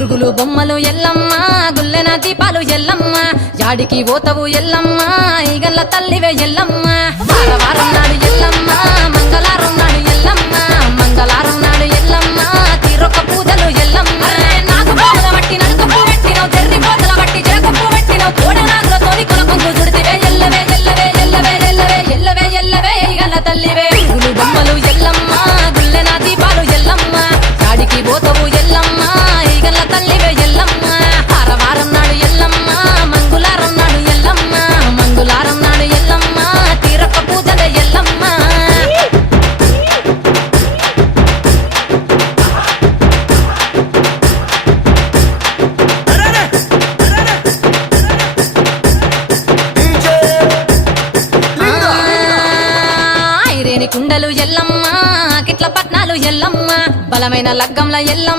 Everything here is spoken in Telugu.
పురుగులు బొమ్మలు ఎల్లమ్మ గుల్లెన దీపాలు ఎల్లమ్మ యాడికి పోతవు ఎల్లమ్మ ఈగల్ల తల్లివే ఎల్లమ్మ వారం నాడు ఎల్లమ్మ మంగళవారం నాడు ఎల్లమ్మ మంగళవారం నాడు ఎల్లమ్మ తీరొక్క పూజలు ఎల్లమ్మ నాకు పూల బట్టి నలుకప్పు పెట్టినవు జర్రి పోతల బట్టి జరకప్పు పెట్టినవు కోడ నాగులతోని కొనకొంగు చుడితివే ఎల్లవే ఎల్లవే ఎల్లవే ఎల్లవే ఎల్లవే ఎల్లవే ఈగల్ల తల్లివే పురుగులు బొమ్మలు ఎల్లమ్మ గుల్లెన దీపాలు ఎల్లమ్మ యాడికి పోతవు ఎల్లమ్మ ఈగల్ల తల్లివే ఎల్లమ్మ వారం నాడు ఎల్లమ్మ మంగళవారం నాడు ఎల్లమ్మ మంగళవారం నాడు ఎల్లమ్మ తీరొక్క పూజల ఎల్లమ్మ ఐరేని కుండలు ఎల్లమ్మ కిట్ల పట్నాలు ఎల్లమ్మ బలమైన లగ్గంల ఎల్లమ్మ